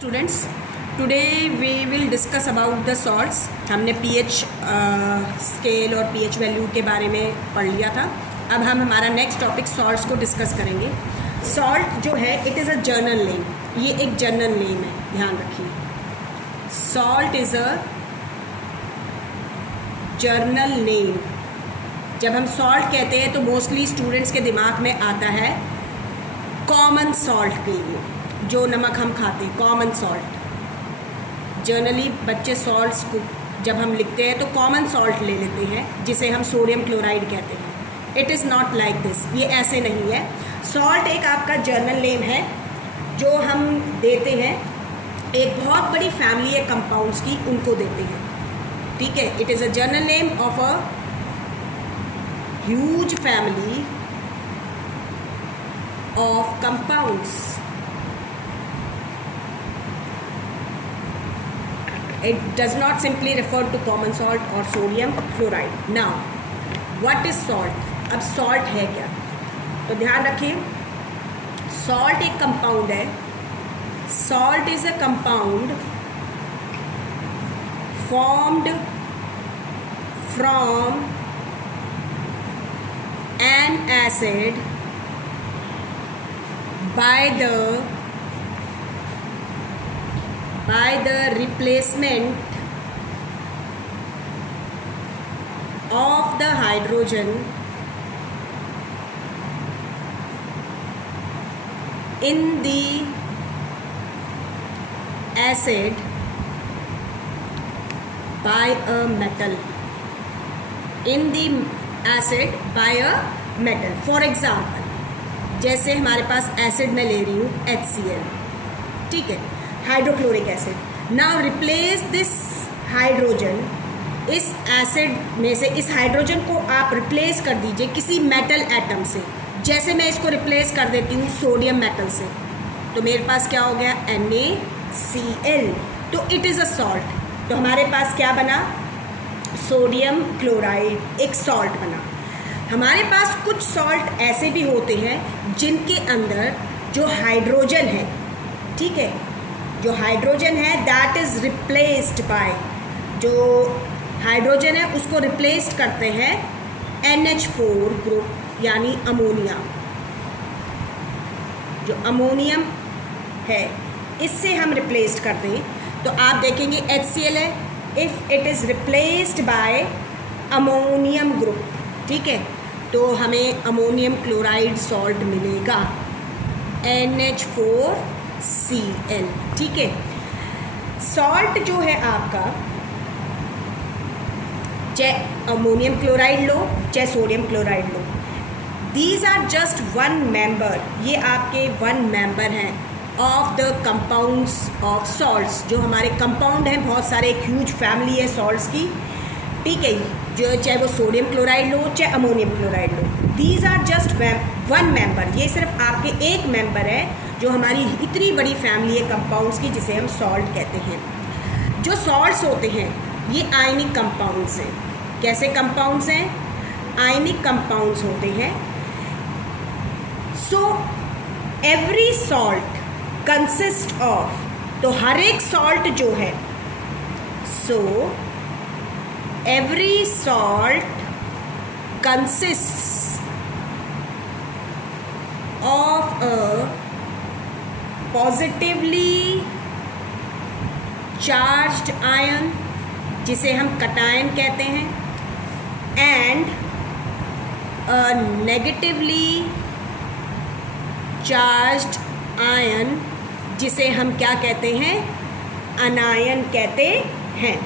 Students, today we will discuss about the salts. हमने pH scale और pH value के बारे में पढ़ लिया था। अब हम हमारा नेक्स्ट टॉपिक सॉल्ट्स को डिस्कस करेंगे। सॉल्ट जो है it is a general name, ये एक जर्नल नेम है, ध्यान रखिए। Salt is a general name. जब हम सॉल्ट कहते हैं तो मोस्टली स्टूडेंट्स के दिमाग में आता है कॉमन सॉल्ट के लिए, जो नमक हम खाते हैं, कॉमन सॉल्ट। जनरली बच्चे सॉल्ट्स को जब हम लिखते हैं तो कॉमन सॉल्ट ले लेते हैं, जिसे हम सोडियम क्लोराइड कहते हैं। It is not like this, ये ऐसे नहीं है। सॉल्ट एक आपका जर्नल नेम है जो हम देते हैं, एक बहुत बड़ी फैमिली है कंपाउंड्स की, उनको देते हैं, ठीक है। It is a general name of a huge family of compounds. It does not simply refer to common salt or sodium chloride. Now, what is salt? अब salt है क्या? तो ध्यान रखिए, salt एक compound है। Salt is a compound formed from an acid by the replacement of the hydrogen in the acid by a metal, in the acid by a metal. For example, जैसे हमारे पास acid मैं ले रही हूँ HCl, ठीक है, hydrochloric acid. Now replace this hydrogen, इस acid में से इस हाइड्रोजन को आप रिप्लेस कर दीजिए किसी मेटल एटम से। जैसे मैं इसको रिप्लेस कर देती हूँ सोडियम मेटल से, तो मेरे पास क्या हो गया, NaCl। तो इट इज़ अ सॉल्ट। तो हमारे पास क्या बना, सोडियम क्लोराइड, एक सॉल्ट बना। हमारे पास कुछ सॉल्ट ऐसे भी होते हैं जिनके अंदर जो हाइड्रोजन है, ठीक है, जो हाइड्रोजन है दैट इज़ रिप्लेस्ड बाय, जो हाइड्रोजन है उसको रिप्लेस्ड करते हैं NH4 ग्रुप, यानी अमोनिया। जो अमोनियम है इससे हम रिप्लेस्ड करते हैं। तो आप देखेंगे HCl है, if it is replaced by ammonium group, ठीक है, तो हमें अमोनियम क्लोराइड सॉल्ट मिलेगा, NH4Cl, ठीक है। सॉल्ट जो है आपका, चाहे अमोनियम क्लोराइड लो चाहे सोडियम क्लोराइड लो, these are just one member, ये आपके वन मेंबर हैं of the compounds of salts. जो हमारे कंपाउंड हैं, बहुत सारे, एक ह्यूज फैमिली है सॉल्ट्स की, ठीक है, जो चाहे वो सोडियम क्लोराइड लो चाहे अमोनियम क्लोराइड लो, these are just one member. ये सिर्फ आपके एक मेंबर है जो हमारी इतनी बड़ी फैमिली है कंपाउंड्स की, जिसे हम सॉल्ट कहते हैं। जो सॉल्ट्स होते हैं ये आयनिक कंपाउंड्स हैं। कैसे कंपाउंड्स हैं? आयनिक कंपाउंड्स होते हैं। So every salt consist of, तो हर एक सॉल्ट जो है, सो every salt consists of a positively charged ion, जिसे हम कटायन कहते हैं, and a negatively charged ion, जिसे हम क्या कहते हैं, अनायन कहते हैं।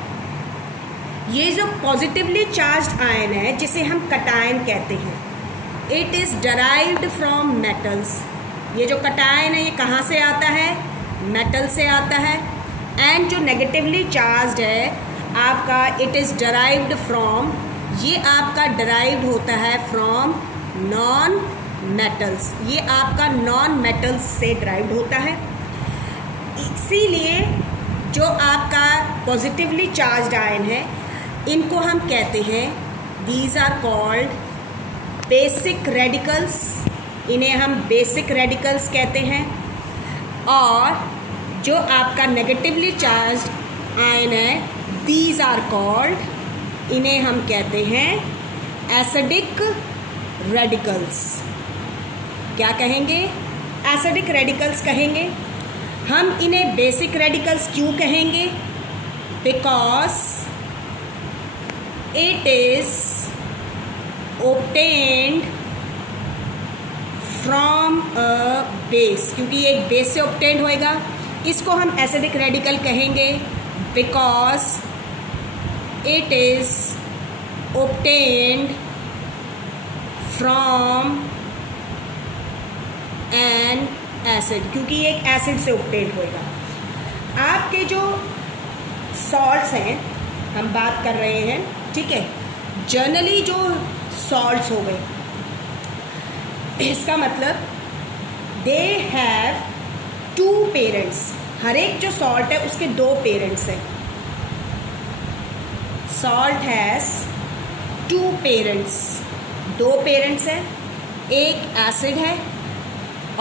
ये जो पॉजिटिवली चार्ज्ड आयन है जिसे हम कटायन कहते हैं, it is derived from metals. ये जो कटायन है ये कहाँ से आता है, मेटल से आता है। एंड जो नेगेटिवली चार्ज्ड है आपका, इट इज़ डराइव्ड फ्रॉम, ये आपका डराइव्ड होता है फ्रॉम नॉन मेटल्स, ये आपका नॉन मेटल्स से डराइव्ड होता है। इसीलिए जो आपका पॉजिटिवली चार्ज्ड आयन है इनको हम कहते हैं, these are called basic radicals, इन्हें हम बेसिक रेडिकल्स कहते हैं। और जो आपका नेगेटिवली चार्ज आयन है, दीज आर कॉल्ड, इन्हें हम कहते हैं एसिडिक रेडिकल्स। क्या कहेंगे? एसिडिक रेडिकल्स कहेंगे। हम इन्हें बेसिक रेडिकल्स क्यों कहेंगे? Because it is obtained from a base, क्योंकि ये एक बेस से obtained होएगा, इसको हम एसिडिक रेडिकल कहेंगे because it is obtained from N acid, क्योंकि ये एक एसिड से obtained होएगा। आपके जो सॉल्ट्स हैं, हम बात कर रहे हैं, ठीक है, जनरली जो सॉल्ट्स हो गए, इसका मतलब दे हैव टू पेरेंट्स। हर एक जो सॉल्ट है उसके दो पेरेंट्स हैं। सॉल्ट हैज़ टू पेरेंट्स, दो पेरेंट्स हैं, एक एसिड है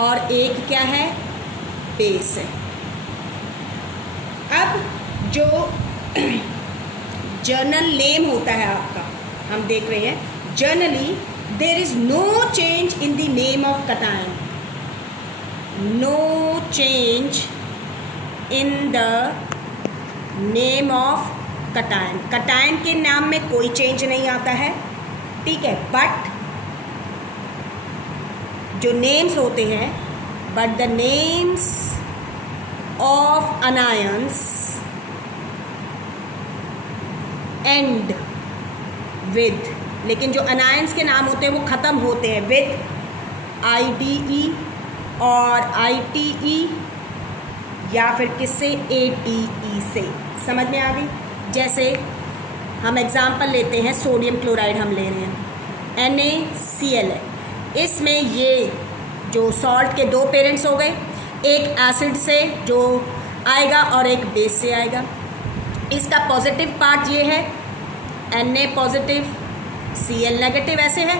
और एक क्या है? बेस है। अब जो जर्नल नेम होता है आपका, हम देख रहे हैं, generally there is no change in the name of cation, no change in the name of cation. Cation के नाम में कोई चेंज नहीं आता है, ठीक है, बट जो नेम्स होते हैं, but the names of anions and with, लेकिन जो अनायंस के नाम होते हैं वो ख़त्म होते हैं विद IDE और ITE या फिर किससे? ATE से। समझ में आ गई? जैसे हम एग्जांपल लेते हैं, सोडियम क्लोराइड हम ले रहे हैं, NaCl है, इसमें ये जो सॉल्ट के दो पेरेंट्स हो गए, एक एसिड से जो आएगा और एक बेस से आएगा। इसका पॉजिटिव पार्ट ये है, Na पॉजिटिव, Cl नेगेटिव, ऐसे है।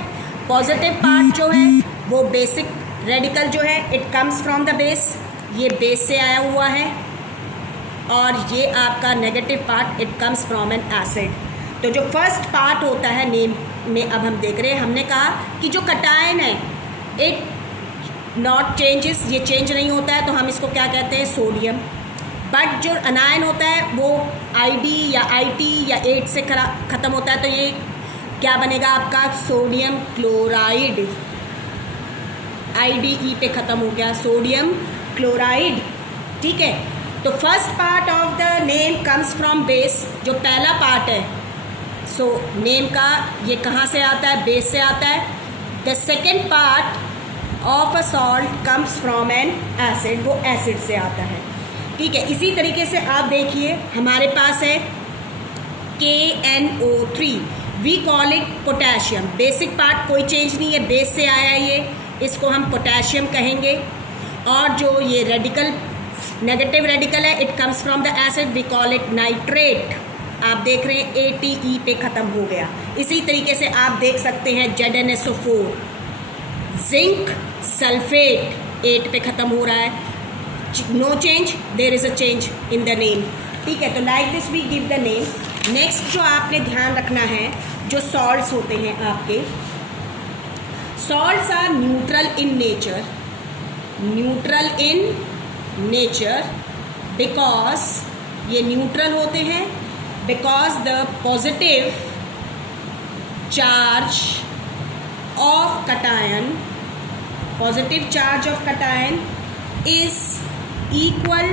पॉजिटिव पार्ट जो है वो बेसिक रेडिकल जो है, it comes from the base, ये बेस से आया हुआ है, और ये आपका negative part it comes from N acid. तो जो फर्स्ट पार्ट होता है नेम में, अब हम देख रहे हैं, हमने कहा कि जो कटायन है इट नॉट चेंजेस, ये चेंज नहीं होता है, तो हम इसको क्या कहते हैं? सोडियम। बट जो अनायन होता है वो ID या IT या 8 से ख़त्म होता है, तो ये क्या बनेगा आपका? Sodium chloride. IDE पे ख़त्म हो गया, सोडियम क्लोराइड, ठीक है। तो first part of the name comes from base, जो पहला पार्ट है, सो नेम का ये कहाँ से आता है? बेस से आता है। The second part of a salt comes from N acid, वो एसिड से आता है, ठीक है। इसी तरीके से आप देखिए, हमारे पास है KNO3, we call it potassium. Basic part कोई चेंज नहीं है, बेस से आया है ये, इसको हम पोटेशियम कहेंगे। और जो ये रेडिकल, नेगेटिव रेडिकल है, it comes from the acid, we call it nitrate. आप देख रहे हैं ATE पे ख़त्म हो गया। इसी तरीके से आप देख सकते हैं ZnSO4, जिंक सल्फेट 8 पे ख़त्म हो रहा है, no change, there is a change in the name, ठीक है। तो like this we give the name. Next जो आपने ध्यान रखना है, जो सॉल्ट्स होते हैं आपके, salts are neutral in nature, neutral in nature because ये न्यूट्रल होते हैं, because the positive charge of cation, positive charge of cation is equal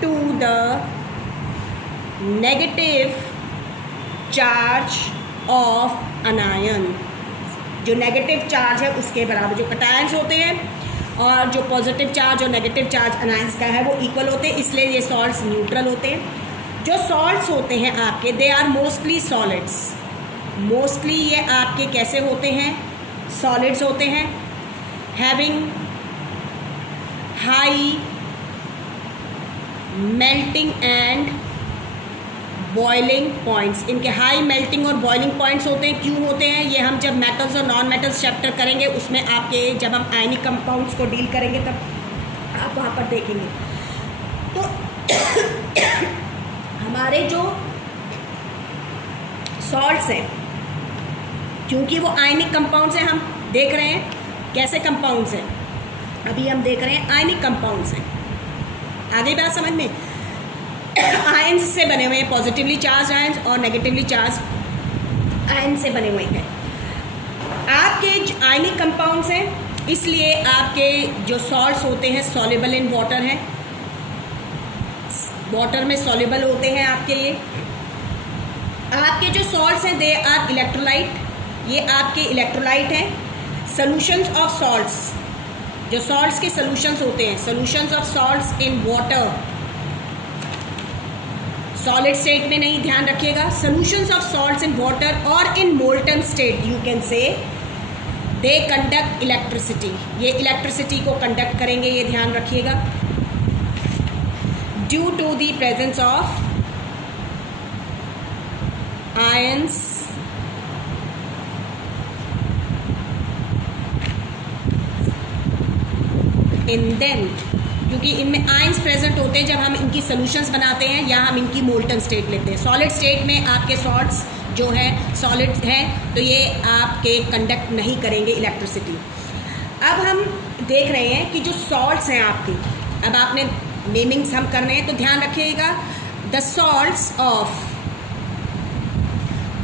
to the negative charge of anion। जो नेगेटिव चार्ज है उसके बराबर जो कटायंस होते हैं, और जो पॉजिटिव चार्ज और नेगेटिव चार्ज अनायंस का है वो इक्वल होते हैं, इसलिए ये सॉल्ट्स न्यूट्रल होते हैं। जो सॉल्ट्स होते हैं आपके, they are mostly solids, mostly ये आपके कैसे होते हैं? सॉलिड्स होते हैं, having high melting and boiling points. इनके हाई मेल्टिंग और बॉइलिंग पॉइंट्स होते हैं। क्यों होते हैं? ये हम जब मेटल्स और नॉन मेटल्स चैप्टर करेंगे उसमें आपके, जब हम आयनिक कंपाउंड्स को डील करेंगे तब आप वहाँ पर देखेंगे। हमारे जो सॉल्ट्स हैं, क्योंकि वो आयनिक कंपाउंड्स हैं, हम देख रहे हैं कैसे कंपाउंड्स हैं, अभी हम देख रहे हैं आयनिक कंपाउंड्स हैं। आगे बात समझ में, आयंस से बने हुए हैं, पॉजिटिवली चार्ज आयंस और नेगेटिवली चार्ज आयंस से बने हुए हैं। आपके आयनिक कंपाउंड्स हैं, इसलिए आपके जो सॉल्ट्स होते हैं सॉल्युबल इन वाटर हैं, वाटर में सॉल्युबल होते हैं आपके। ये आपके जो सॉल्ट्स हैं दे आर इलेक्ट्रोलाइट, ये आपके इलेक्ट्रोलाइट हैं। सॉल्यूशंस ऑफ सॉल्ट्स, जो सॉल्ट्स के सॉल्यूशंस होते हैं, solutions of salts in water, solid state में नहीं, ध्यान रखिएगा। Solutions of salts in water और in molten state you can say they conduct electricity, ये इलेक्ट्रिसिटी को कंडक्ट करेंगे, ये ध्यान रखिएगा। Due to the presence of ions in them, क्योंकि इनमें आयंस प्रेजेंट होते हैं जब हम इनकी सॉल्यूशंस बनाते हैं या हम इनकी मोल्टन स्टेट लेते हैं। सॉलिड स्टेट में आपके सॉल्ट्स जो है सॉलिड हैं, तो ये आपके कंडक्ट नहीं करेंगे इलेक्ट्रिसिटी। अब हम देख रहे हैं कि जो सॉल्ट्स हैं आपके, अब आपने नेमिंग्स हम कर रहे हैं तो ध्यान रखिएगा। द सॉल्ट्स ऑफ,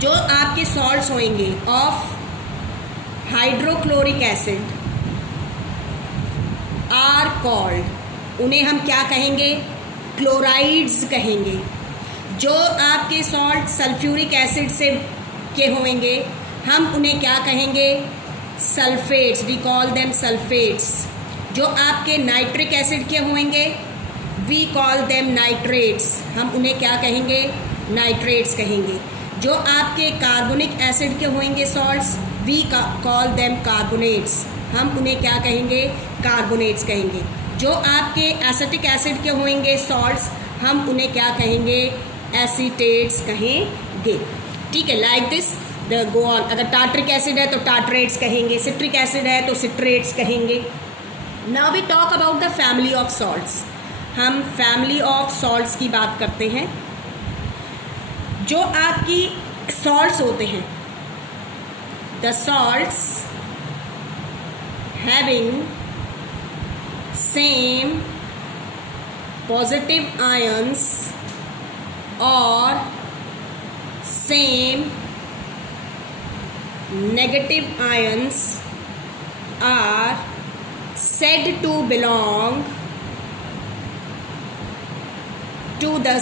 जो आपके सॉल्ट्स होंगे of hydrochloric acid are called, उन्हें हम क्या कहेंगे, क्लोराइड्स कहेंगे। जो आपके सॉल्ट सल्फ्यूरिक एसिड से के होंगे हम उन्हें क्या कहेंगे, sulphates, we call them sulphates. जो आपके नाइट्रिक एसिड के होंगे वी कॉल देम नाइट्रेट्स, हम उन्हें क्या कहेंगे, नाइट्रेट्स कहेंगे। जो आपके कार्बोनिक एसिड के होंगे salts we call them carbonates, हम उन्हें क्या कहेंगे, कार्बोनेट्स कहेंगे। जो आपके एसिटिक एसिड के होंगे सॉल्ट्स हम उन्हें क्या कहेंगे, एसीटेट्स कहेंगे। ठीक है, like this the go on. अगर टार्ट्रिक एसिड है तो टार्ट्रेट्स कहेंगे, सिट्रिक एसिड है तो सिट्रेट्स कहेंगे। Now we talk about the family of salts, हम फैमिली ऑफ सॉल्ट्स की बात करते हैं। जो आपकी सॉल्ट्स होते हैं, the salts having same positive ions or same negative ions are said to belong to the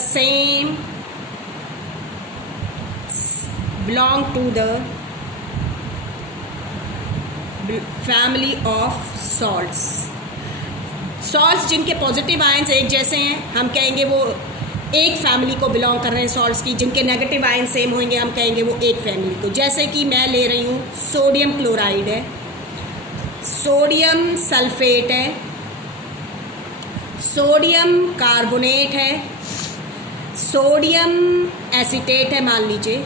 family of salts। Salts जिनके पॉजिटिव आयंस एक जैसे हैं हम कहेंगे वो एक फैमिली को बिलोंग कर रहे हैं सॉल्ट्स की। जिनके नेगेटिव आयंस सेम होंगे हम कहेंगे वो एक फैमिली को। जैसे कि मैं ले रही हूँ सोडियम क्लोराइड है, सोडियम सल्फेट है, सोडियम कार्बोनेट है, सोडियम एसीटेट है मान लीजिए,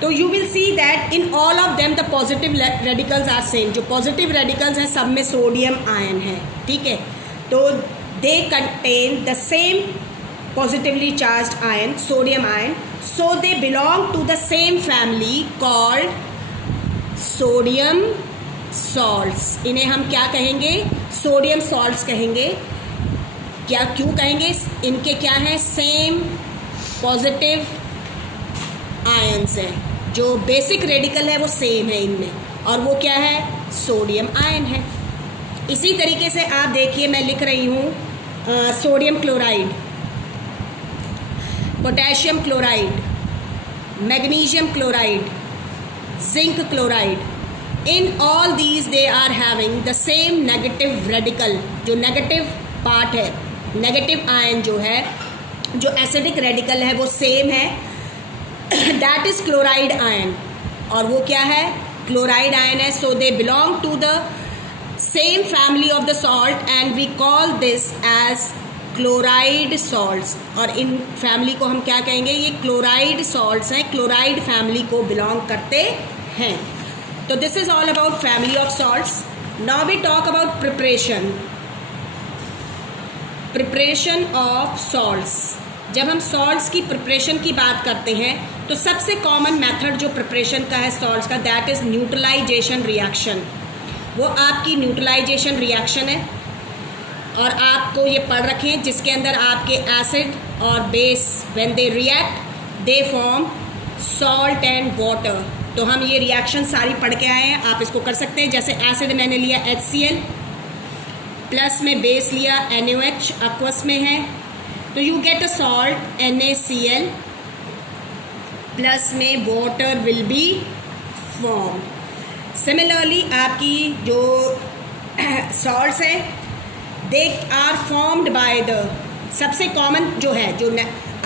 तो you will see that in all of them the positive radicals are same. जो पॉजिटिव रेडिकल्स हैं सब में सोडियम आयन है, ठीक है। तो they contain the same positively charged ion, sodium ion, so they belong to the same family called sodium salts. इन्हें हम क्या कहेंगे, सोडियम सॉल्ट्स कहेंगे। क्या क्यों कहेंगे, इनके क्या है, सेम पॉजिटिव आयंस है, जो बेसिक रेडिकल है वो सेम है इनमें, और वो क्या है, सोडियम आयन है। इसी तरीके से आप देखिए मैं लिख रही हूँ sodium chloride, potassium chloride, magnesium chloride, zinc chloride. In all these they are having the same negative radical. जो नेगेटिव पार्ट है, नेगेटिव आयन जो है, जो एसिडिक रेडिकल है वो सेम है, दैट इज क्लोराइड आयन, और वो क्या है, क्लोराइड आयन है। So they belong to the same family of the salt and we call this as chloride salts. और इन फैमिली को हम क्या कहेंगे, ये क्लोराइड सॉल्ट्स हैं, क्लोराइड फैमिली को बिलोंग करते हैं। तो this is all about family of salts. Now we talk about preparation. Preparation of salts. जब हम सॉल्ट्स की प्रिपरेशन की बात करते हैं तो सबसे कॉमन मेथड जो प्रिपरेशन का है सॉल्ट्स का, दैट इज़ न्यूट्रलाइजेशन रिएक्शन। वो आपकी न्यूट्रलाइजेशन रिएक्शन है और आपको ये पढ़ रखें, जिसके अंदर आपके एसिड और base when they react they form salt and water. तो हम ये रिएक्शन सारी पढ़ के आए हैं, आप इसको कर सकते हैं। जैसे एसिड मैंने लिया HCl, प्लस में बेस लिया NaOH, aqueous में है, तो you get a salt NaCl, plus में water will be form. Similarly आपकी जो सॉल्ट्स है they are formed by the, सबसे कॉमन जो है, जो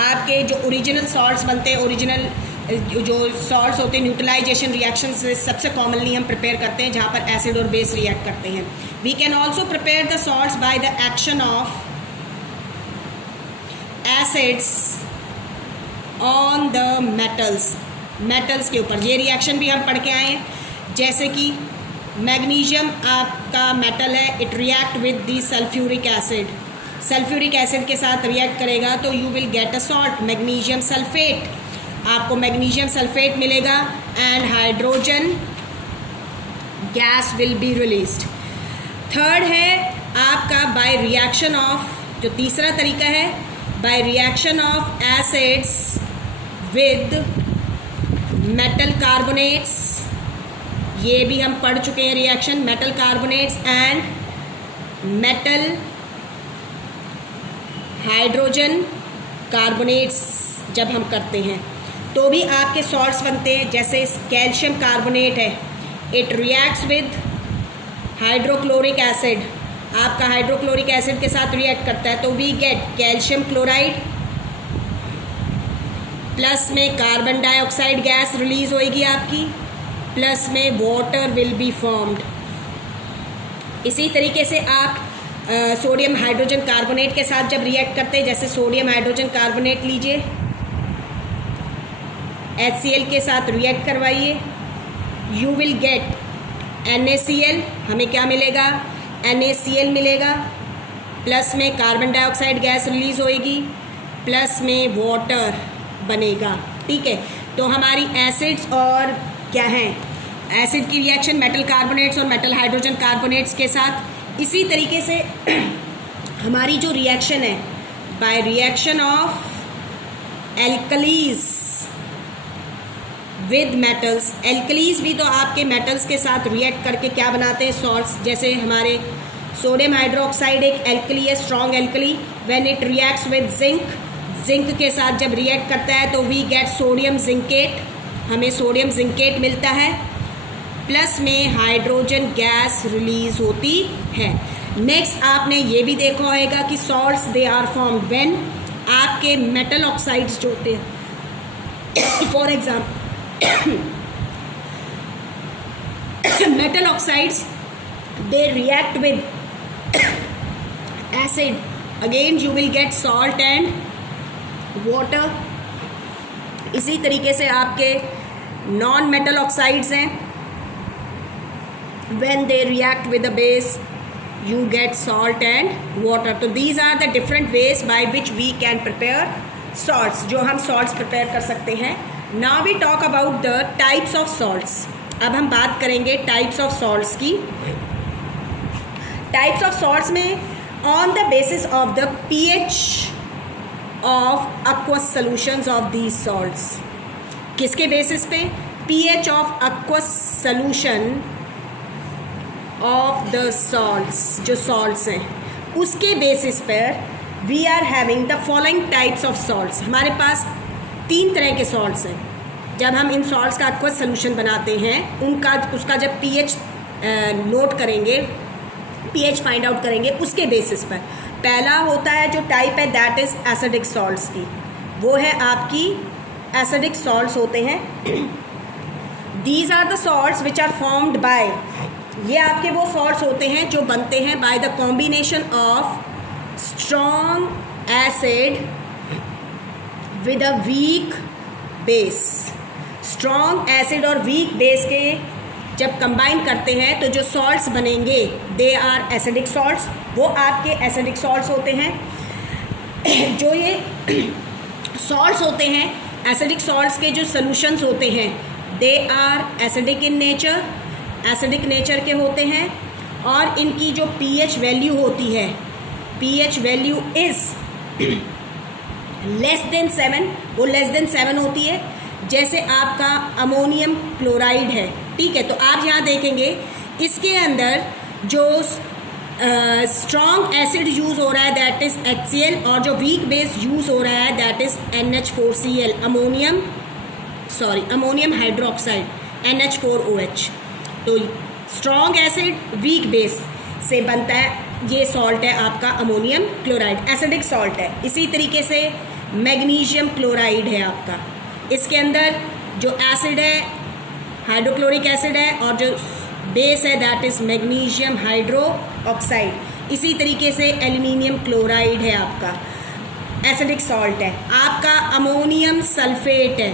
आपके जो ओरिजिनल सॉल्ट्स बनते हैं, ओरिजिनल जो सॉल्ट्स होते हैं न्यूट्रलाइजेशन रिएक्शन से सबसे कॉमनली हम प्रिपेयर करते हैं, जहाँ पर एसिड और बेस रिएक्ट करते हैं। We can also prepare the salts by the action of acids on the metals के ऊपर। ये रिएक्शन भी हम पढ़ के आए हैं। जैसे कि मैग्नीशियम आपका मेटल है, it react with the sulphuric acid, sulphuric acid के साथ रिएक्ट करेगा तो you will gate a salt magnesium sulphate, आपको मैग्नीशियम सल्फेट मिलेगा and hydrogen gas will be released. Third है आपका बाय रिएक्शन ऑफ, जो तीसरा तरीका है, by reaction of acids with metal carbonates. ये भी हम पढ़ चुके हैं reaction, metal carbonates and metal hydrogen carbonates जब हम करते हैं तो भी आपके सॉल्ट्स बनते हैं। जैसे कैल्शियम कार्बोनेट है, it reacts with hydrochloric acid, आपका हाइड्रोक्लोरिक एसिड के साथ रिएक्ट करता है तो we get calcium chloride, plus में कार्बन डाइऑक्साइड गैस रिलीज होएगी आपकी, प्लस में वाटर विल बी फॉर्म्ड। इसी तरीके से आप सोडियम हाइड्रोजन कार्बोनेट के साथ जब रिएक्ट करते हैं, जैसे सोडियम हाइड्रोजन कार्बोनेट लीजिए, HCl के साथ रिएक्ट करवाइए, यू विल गेट NaCl, हमें क्या मिलेगा, NaCl मिलेगा, प्लस में कार्बन डाइऑक्साइड गैस रिलीज होएगी, प्लस में वाटर बनेगा। ठीक है, तो हमारी एसिड्स और क्या है, एसिड की रिएक्शन मेटल कार्बोनेट्स और मेटल हाइड्रोजन कार्बोनेट्स के साथ। इसी तरीके से हमारी जो रिएक्शन है by reaction of alkalis with metals, alkalis भी तो आपके मेटल्स के साथ रिएक्ट करके क्या बनाते हैं, सॉल्ट्स। जैसे हमारे सोडियम हाइड्रोक्साइड एक एल्कली है, strong alkali, when it reacts with zinc के साथ जब रिएक्ट करता है तो वी गेट सोडियम जिंकेट, हमें सोडियम जिंकेट मिलता है, प्लस में हाइड्रोजन गैस रिलीज होती है। नेक्स्ट आपने ये भी देखा होगा कि salts they are formed when आपके मेटल ऑक्साइड्स जो होते हैं, for example metal oxides they react with acid, again you will get salt and water. इसी तरीके से आपके नॉन मेटल ऑक्साइड्स हैं, when they react with the base you get salt and water। तो these are the different ways by which we can prepare salts, जो हम salts prepare कर सकते हैं। now we talk about the types of salts। अब हम बात करेंगे types of salts की। types of salts में on the basis of the pH of aqueous solutions of these salts, किसके बेसिस पे, pH of aqueous solution of the salts, जो salts हैं उसके बेसिस पर we are having the following types of salts. हमारे पास 3 तरह के सॉल्ट्स हैं। जब हम इन सॉल्ट्स का एक्वस सोल्यूशन बनाते हैं उसका जब पीएच नोट करेंगे, पीएच फाइंड आउट करेंगे उसके बेसिस पर। पहला होता है जो टाइप है दैट इज़ एसिडिक सॉल्ट्स की, वो है आपकी एसिडिक सॉल्ट्स होते हैं। These are the salts which are formed by, ये आपके वो सॉल्ट्स होते हैं जो बनते हैं by the combination of strong acid with a weak base. Strong acid और वीक बेस के जब कंबाइन करते हैं तो जो सॉल्ट्स बनेंगे दे आर एसिडिक सॉल्ट्स, वो आपके एसिडिक सॉल्ट्स होते हैं। जो ये सॉल्ट्स होते हैं, एसिडिक सॉल्ट्स के जो सॉल्यूशंस होते हैं, they are acidic in nature, acidic nature के होते हैं, और इनकी जो pH वैल्यू होती है, pH value is less than 7, वो लेस देन 7 होती है। जैसे आपका अमोनियम क्लोराइड है, ठीक है, तो आप यहाँ देखेंगे इसके अंदर जो स्ट्रॉन्ग एसिड यूज़ हो रहा है दैट इज़ HCl, और जो वीक बेस यूज़ हो रहा है that is NH4Cl, ammonium hydroxide, NH4OH। तो स्ट्रॉन्ग एसिड वीक बेस से बनता है, ये सॉल्ट है आपका अमोनियम क्लोराइड, एसिडिक सॉल्ट है। इसी तरीके से मैग्नीशियम क्लोराइड है आपका, इसके अंदर जो एसिड है हाइड्रोक्लोरिक एसिड है, और जो बेस है that is magnesium hydro oxide. इसी तरीके से एल्यूमिनियम क्लोराइड है आपका, एसिडिक सॉल्ट है। आपका अमोनियम सल्फेट है,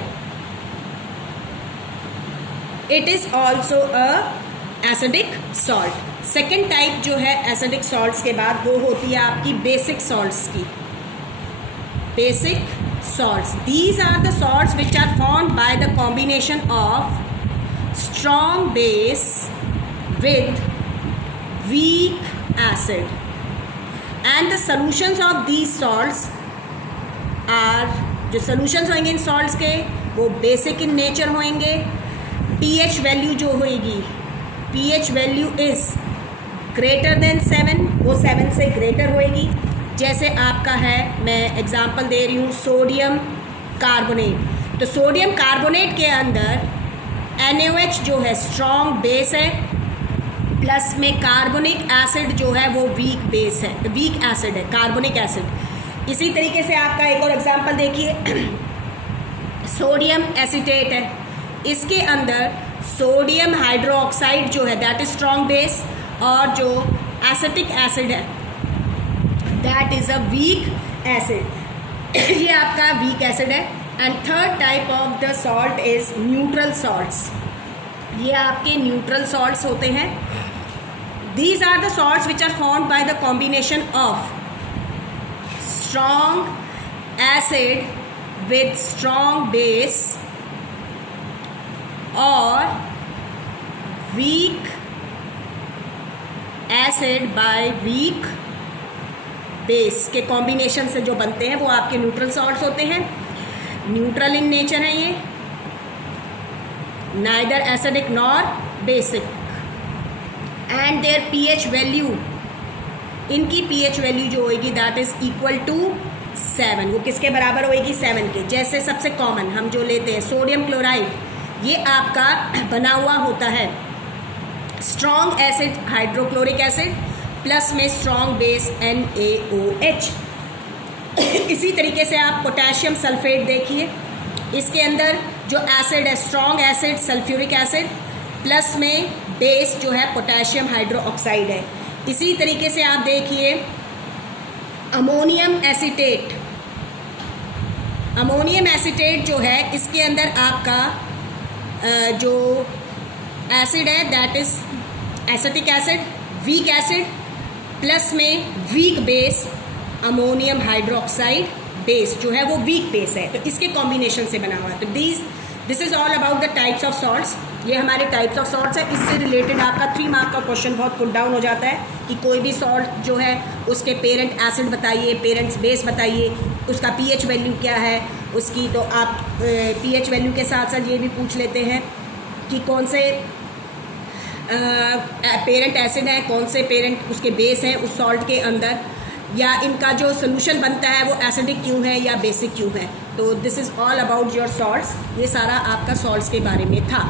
it is also a acidic salt. Second type जो है एसिडिक सॉल्ट्स के बाद, वो होती है आपकी बेसिक सॉल्ट्स की। Basic salts, these are the salts which are formed by the combination of strong base with weak acid, and the solutions of these salts are, जो solutions होंगे इन salts के वो basic in nature होंगे। pH value जो होएगी, pH value is greater than 7, वो 7 से greater होएगी। जैसे आपका है, मैं एग्जांपल दे रही हूँ, सोडियम कार्बोनेट। तो सोडियम कार्बोनेट के अंदर NaOH जो है स्ट्रॉन्ग बेस है, प्लस में कार्बोनिक एसिड जो है वो वीक बेस है, वीक एसिड है, कार्बोनिक एसिड। इसी तरीके से आपका एक और एग्जांपल देखिए, सोडियम एसीटेट है, इसके अंदर सोडियम हाइड्रोक्साइड जो है दैट इज स्ट्रॉन्ग बेस, और जो एसिटिक एसिड है that is a weak acid. ये आपका वीक एसिड है। And third type of the salt is neutral salts. ये आपके न्यूट्रल सॉल्ट्स होते हैं। These are the salts which are formed by the combination of strong acid with strong base और weak acid by weak base के combination से जो बनते हैं वो आपके न्यूट्रल सॉल्ट्स होते हैं। न्यूट्रल इन नेचर है ये, neither acidic nor basic, and their pH value, इनकी pH वैल्यू जो होगी दैट इज इक्वल टू 7। वो किसके बराबर होएगी? 7 के। जैसे सबसे कॉमन हम जो लेते हैं सोडियम क्लोराइड, ये आपका बना हुआ होता है strong acid hydrochloric acid plus में स्ट्रॉन्ग बेस NaOH। इसी तरीके से आप पोटेशियम सल्फेट देखिए, इसके अंदर जो एसिड है strong acid sulphuric acid plus में बेस जो है पोटेशियम हाइड्रो ऑक्साइड है। इसी तरीके से आप देखिए अमोनियम एसीटेट, अमोनियम एसीटेट जो है इसके अंदर आपका जो एसिड है that is acetic acid, weak acid plus में weak base ammonium hydroxide base जो है वो वीक बेस है, तो इसके कॉम्बिनेशन से बना हुआ है। तो this is all about the types of salts. ये हमारे टाइप्स ऑफ सॉल्ट्स है। इससे रिलेटेड आपका 3 मार्क का क्वेश्चन बहुत पुट डाउन हो जाता है कि कोई भी सॉल्ट जो है उसके पेरेंट एसिड बताइए, पेरेंट्स बेस बताइए, उसका pH वैल्यू क्या है उसकी। तो आप pH वैल्यू के साथ साथ ये भी पूछ लेते हैं कि कौन से पेरेंट एसिड है, कौन से पेरेंट उसके बेस हैं उस सॉल्ट के अंदर, या इनका जो सोल्यूशन बनता है वो एसिडिक क्यों है या बेसिक क्यों है। तो this is all about your salts. ये सारा आपका सॉल्ट्स के बारे में था।